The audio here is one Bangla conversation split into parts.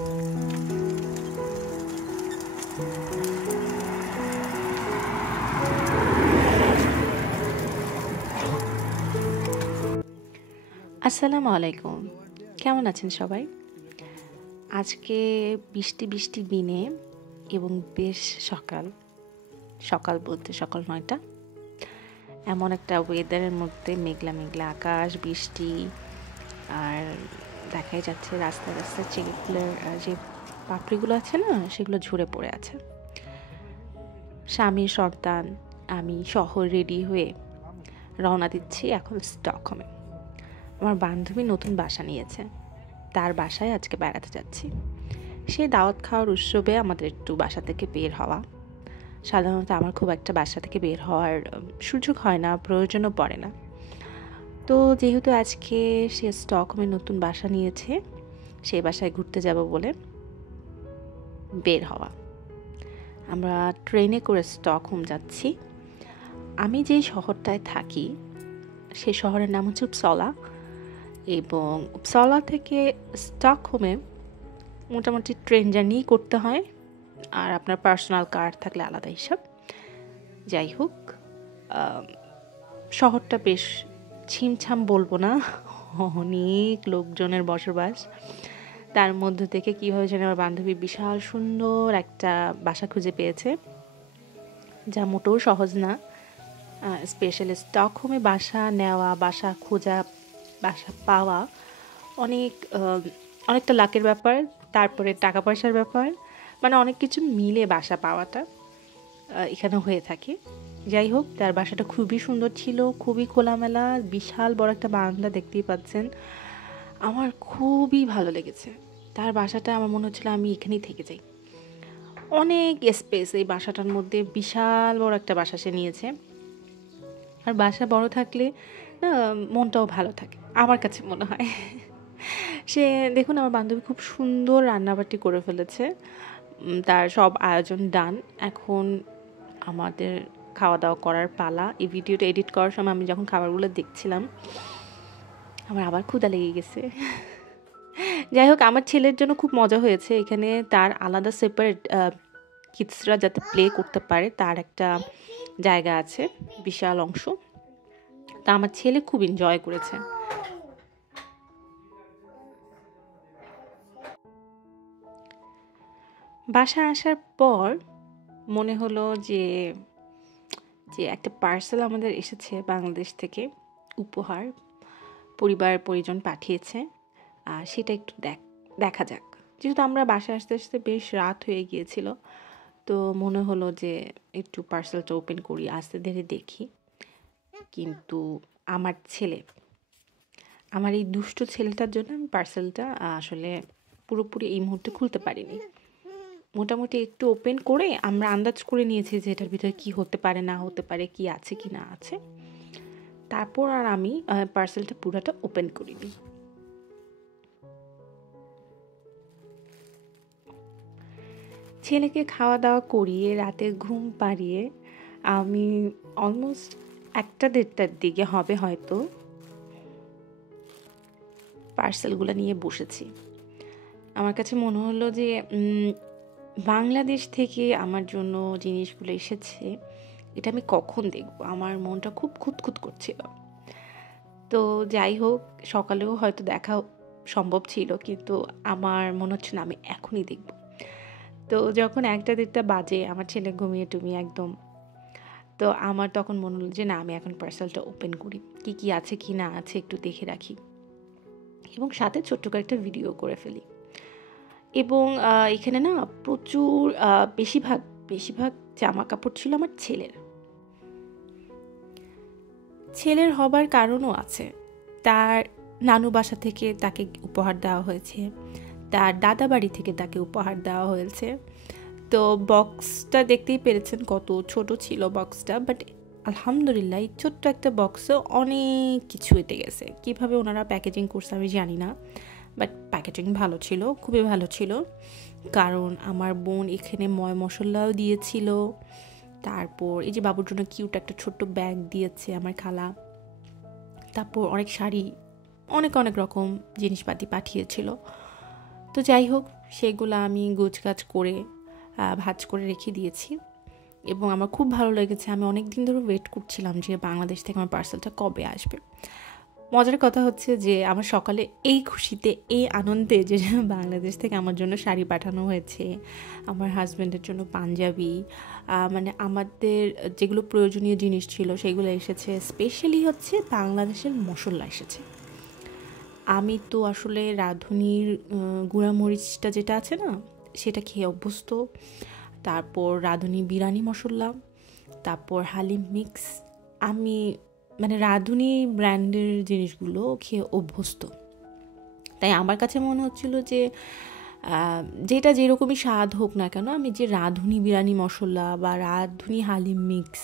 আসসালামু আলাইকুম। কেমন আছেন সবাই? আজকে বৃষ্টি বৃষ্টি দিনে এবং বেশ সকাল, সকাল বলতে সকাল ৯টা। এমন একটা ওয়েদারের মধ্যে মেঘলা মেঘলা আকাশ, বৃষ্টি আর দেখাই যাচ্ছে রাস্তায় রাস্তায় চেরি ফুলের যে পাপড়িগুলো আছে না সেগুলো ঝরে পড়ে আছে। স্বামী সন্তান আমি শহর রেডি হয়ে রওনা দিচ্ছি এখন স্টকহোমে। আমার বান্ধবী নতুন বাসা নিয়েছে, তার বাসায় আজকে বেড়াতে যাচ্ছি। সেই দাওয়াত খাওয়ার উৎসবে আমাদের একটু বাসা থেকে বের হওয়া। সাধারণত আমার খুব একটা বাসা থেকে বের হওয়ার সুযোগ হয় না, প্রয়োজনও পড়ে না। তো যেহেতু আজকে সে স্টকহোমে নতুন বাসা নিয়েছে, সেই বাসায় ঘুরতে যাব বলে বের হওয়া। আমরা ট্রেনে করে স্টকহোম যাচ্ছি। আমি যেই শহরটায় থাকি সেই শহরের নাম হচ্ছে উপসলা, এবং উপসলা থেকে স্টকহোমে মোটামুটি ট্রেন জার্নি করতে হয়, আর আপনার পার্সোনাল কার থাকলে আলাদা হিসাব। যাই হোক, শহরটা বেশ ছিমছাম বলবো না, অনেক লোকজনের বসবাস। তার মধ্য থেকে কীভাবে যেন আমার বান্ধবী বিশাল সুন্দর একটা বাসা খুঁজে পেয়েছে, যা মোটেও সহজ না। স্পেশালি স্টকহোমে বাসা নেওয়া, বাসা খোঁজা, বাসা পাওয়া অনেকটা লাকের ব্যাপার। তারপরে টাকা পয়সার ব্যাপার, মানে অনেক কিছু মিলে বাসা পাওয়াটা এখানে হয়ে থাকে। যাই হোক, তার বাসাটা খুবই সুন্দর ছিল, খুবই খোলামেলা, বিশাল বড় একটা বারান্দা দেখতেই পাচ্ছেন। আমার খুবই ভালো লেগেছে তার বাসাটা। আমার মনে হচ্ছিল আমি এখানেই থেকে যাই। অনেক স্পেস এই বাসাটার মধ্যে, বিশাল বড় একটা বাসা সে নিয়েছে। আর বাসা বড় থাকলে না মনটাও ভালো থাকে, আমার কাছে মনে হয়। সে দেখুন, আমার বান্ধবী খুব সুন্দর রান্নাবাটি করে ফেলেছে, তার সব আয়োজন ডান। এখন আমাদের খাওয়া দাওয়া করার পালা। এই ভিডিওটা এডিট করার সময় আমি যখন খাবারগুলো দেখছিলাম, আমার আবার ক্ষুধা লেগে গেছে। যাই হোক, আমার ছেলের জন্য খুব মজা হয়েছে এখানে। তার আলাদা সেপারেট কিডসরা যাতে প্লে করতে পারে তার একটা জায়গা আছে, বিশাল অংশ। তা আমার ছেলে খুব এনজয় করেছে। বাসায় আসার পর মনে হলো যে যে একটা পার্সেল আমাদের এসেছে বাংলাদেশ থেকে, উপহার পরিবার পরিজন পাঠিয়েছে, আর সেটা একটু দেখা যাক। যেহেতু আমরা বাসায় আসতে আসতে বেশ রাত হয়ে গিয়েছিল, তো মনে হলো যে একটু পার্সেলটা ওপেন করি, আস্তে ধীরে দেখি। কিন্তু আমার এই দুষ্ট ছেলেটার জন্য আমি পার্সেলটা আসলে পুরোপুরি এই মুহূর্তে খুলতে পারিনি। মোটামুটি একটু ওপেন করে আমরা আন্দাজ করে নিয়েছি যে এটার ভিতরে কি হতে পারে না হতে পারে, কি আছে কি না আছে। তারপর আর আমি পার্সেলটা পুরোটা ওপেন করিনি। ছেলেকে খাওয়া দাওয়া করিয়ে রাতে ঘুম পাড়িয়ে আমি অলমোস্ট 1টা-1:30টার দিকে হবে হয়তো পার্সেলগুলো নিয়ে বসেছি। আমার কাছে মনে হলো যে বাংলাদেশ থেকে আমার জন্য জিনিসগুলো এসেছে, এটা আমি কখন দেখব। আমার মনটা খুব খুঁতখুত করছিল। তো যাই হোক, সকালেও হয়তো দেখা সম্ভব ছিল, কিন্তু আমার মনে হচ্ছে না আমি এখনই দেখব। তো যখন 1টা-1:30 বাজে, আমার ছেলে ঘুমিয়ে টুমিয়ে একদম, তো আমার তখন মনে হলো যে না, আমি এখন পার্সেলটা ওপেন করি, কি কি আছে কি না আছে একটু দেখে রাখি, এবং সাথে ছোট্ট করে একটা ভিডিও করে ফেলি। এবং এখানে না প্রচুর বেশিরভাগ জামা কাপড় ছিল আমার ছেলের হবার কারণও আছে। তার নানু বাসা থেকে তাকে উপহার দেওয়া হয়েছে, তার দাদা বাড়ি থেকে তাকে উপহার দেওয়া হয়েছে। তো বক্সটা দেখতেই পেরেছেন কত ছোট ছিল বক্সটা, বাট আলহামদুলিল্লাহ এই ছোট্ট একটা বক্সে অনেক কিছু এতে গেছে। কীভাবে ওনারা প্যাকেজিং করছে আমি জানি না, বাট প্যাকেজিং ভালো ছিল, খুবই ভালো ছিল। কারণ আমার বোন এখানে ময় মশলাও দিয়েছিল, তারপর এই যে বাবুর জন্য কিউট একটা ছোট্ট ব্যাগ দিয়েছে আমার খালা, তারপর অনেক শাড়ি, অনেক রকম জিনিসপাতি পাঠিয়েছিল। তো যাই হোক, সেগুলো আমি গোছগাছ করে ভাঁজ করে রেখে দিয়েছি এবং আমার খুব ভালো লেগেছে। আমি অনেক দিন ধরে ওয়েট করছিলাম যে বাংলাদেশ থেকে আমার পার্সেলটা কবে আসবে। মজার কথা হচ্ছে যে আমার সকালে এই খুশিতে, এই আনন্দে যে বাংলাদেশ থেকে আমার জন্য শাড়ি পাঠানো হয়েছে, আমার হাজব্যান্ডের জন্য পাঞ্জাবি, মানে আমাদের যেগুলো প্রয়োজনীয় জিনিস ছিল সেগুলো এসেছে। স্পেশালি হচ্ছে বাংলাদেশের মশলা এসেছে। আমি তো আসলে রাঁধুনির গুঁড়ামরিচটা যেটা আছে না, সেটা খেয়ে অভ্যস্ত। তারপর রাঁধুনি বিরিয়ানি মশলা, তারপর হালিম মিক্স। আমি মানে রাঁধুনি ব্র্যান্ডের জিনিসগুলো খেয়ে অভ্যস্ত, তাই আমার কাছে মনে হচ্ছিল যে যেটা যেরকমই স্বাদ হোক না কেন, আমি যে রাঁধুনি বিরিয়ানি মশলা বা রাঁধুনি হালিম মিক্স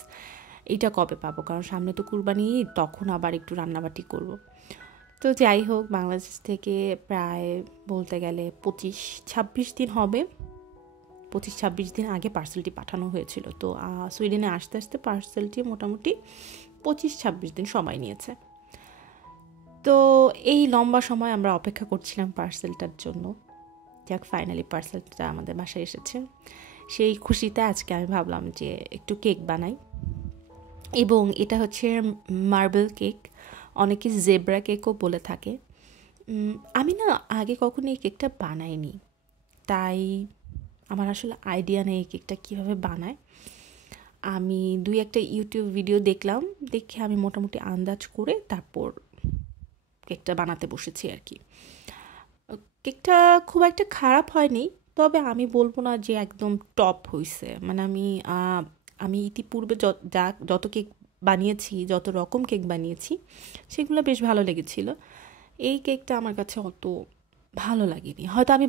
এটা কবে পাবো, কারণ সামনে তো কুরবানি ঈদ, তখন আবার একটু রান্নাবাটি করব। তো যাই হোক, বাংলাদেশ থেকে প্রায় বলতে গেলে 25-26 দিন হবে, 25-26 দিন আগে পার্সেলটি পাঠানো হয়েছিল। তো সুইডেনে আসতে আসতে পার্সেলটি মোটামুটি 25-26 দিন সময় নিয়েছে। তো এই লম্বা সময় আমরা অপেক্ষা করছিলাম পার্সেলটার জন্য। যাক, ফাইনালি পার্সেলটা আমাদের বাসায় এসেছে। সেই খুশিতে আজকে আমি ভাবলাম যে একটু কেক বানাই, এবং এটা হচ্ছে মার্বেল কেক, অনেকে জেব্রা কেকও বলে থাকে। আমি না আগে কখনো এই কেকটা বানাইনি, তাই আমার আসলে আইডিয়া নেই এই কেকটা কীভাবে বানায়। আমি 2-1 ইউটিউব ভিডিও দেখলাম, দেখে আমি মোটামুটি আন্দাজ করে তারপর কেকটা বানাতে বসেছি আর কি। কেকটা খুব একটা খারাপ হয়নি, তবে আমি বলবো না যে একদম টপ হয়েছে। মানে আমি ইতিপূর্বে যত কেক বানিয়েছি, যত রকম কেক বানিয়েছি, সেগুলো বেশ ভালো লেগেছিল। এই কেকটা আমার কাছে অত ভালো লাগেনি। হয়তো আমি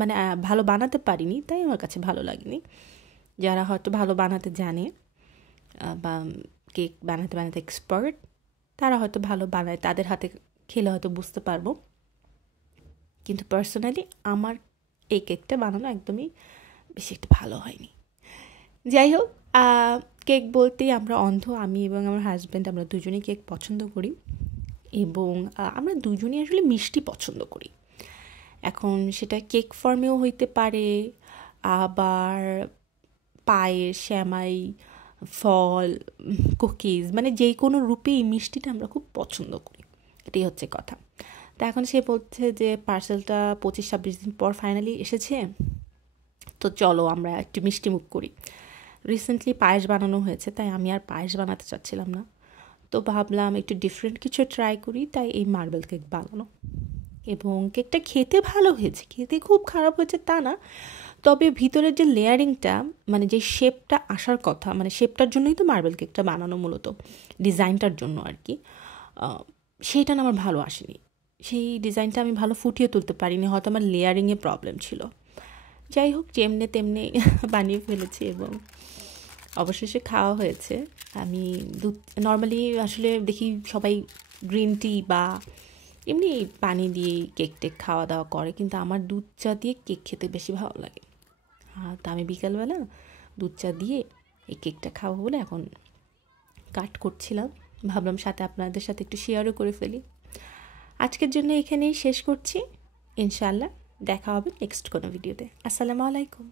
মানে ভালো বানাতে পারিনি, তাই আমার কাছে ভালো লাগেনি। যারা হয়তো ভালো বানাতে জানে বা কেক বানাতে বানাতে এক্সপার্ট, তারা হয়তো ভালো বানায়, তাদের হাতে খেলে হয়তো বুঝতে পারবো। কিন্তু পার্সোনালি আমার এই কেকটা বানানো একদমই বেশি একটা ভালো হয়নি। যাই হোক, কেক বলতেই আমরা অন্ধ। আমি এবং আমার হাজব্যান্ড, আমরা দুজনেই কেক পছন্দ করি, এবং আমরা দুজনেই আসলে মিষ্টি পছন্দ করি। এখন সেটা কেক ফর্মেও হইতে পারে, আবার পায়েস, শ্যামাই, ফল, কুকিজ, মানে যে কোনো রূপেই মিষ্টিটা আমরা খুব পছন্দ করি। এটাই হচ্ছে কথা। তো এখন সে বলছে যে পার্সেলটা 25-26 দিন পর ফাইনালি এসেছে, তো চলো আমরা একটু মিষ্টি মুখ করি। রিসেন্টলি পায়েস বানানো হয়েছে, তাই আমি আর পায়েস বানাতে চাচ্ছিলাম না। তো ভাবলাম একটু ডিফারেন্ট কিছু ট্রাই করি, তাই এই মার্বেল কেক বানানো। এবং কেকটা খেতে ভালো হয়েছে, খেতে খুব খারাপ হয়েছে তা না, তবে ভিতরের যে লেয়ারিংটা, মানে যে শেপটা আসার কথা, মানে শেপটার জন্যই তো মার্বেল কেকটা বানানো, মূলত ডিজাইনটার জন্য আর কি, সেইটা না আমার ভালো আসেনি। সেই ডিজাইনটা আমি ভালো ফুটিয়ে তুলতে পারিনি, হয়তো আমার লেয়ারিংয়ে প্রবলেম ছিল। যাই হোক, যেমনে তেমনি বানিয়ে ফেলেছি এবং অবশেষে খাওয়া হয়েছে। আমি নর্মালি আসলে দেখি সবাই গ্রিন টি বা এমনি পানি দিয়ে কেক টেক খাওয়া দাওয়া করে, কিন্তু আমার দুধ চা দিয়ে কেক খেতে বেশি ভালো লাগে। তো আমি বিকালবেলা দুধ চা দিয়ে এই কেকটা খাবো বলে এখন কাট করছিলাম, ভাবলাম সাথে আপনাদের সাথে একটু শেয়ারও করে ফেলি। আজকের জন্য এখানেই শেষ করছি, ইনশাআল্লাহ দেখা হবে নেক্সট কোনো ভিডিওতে। আসসালামু আলাইকুম।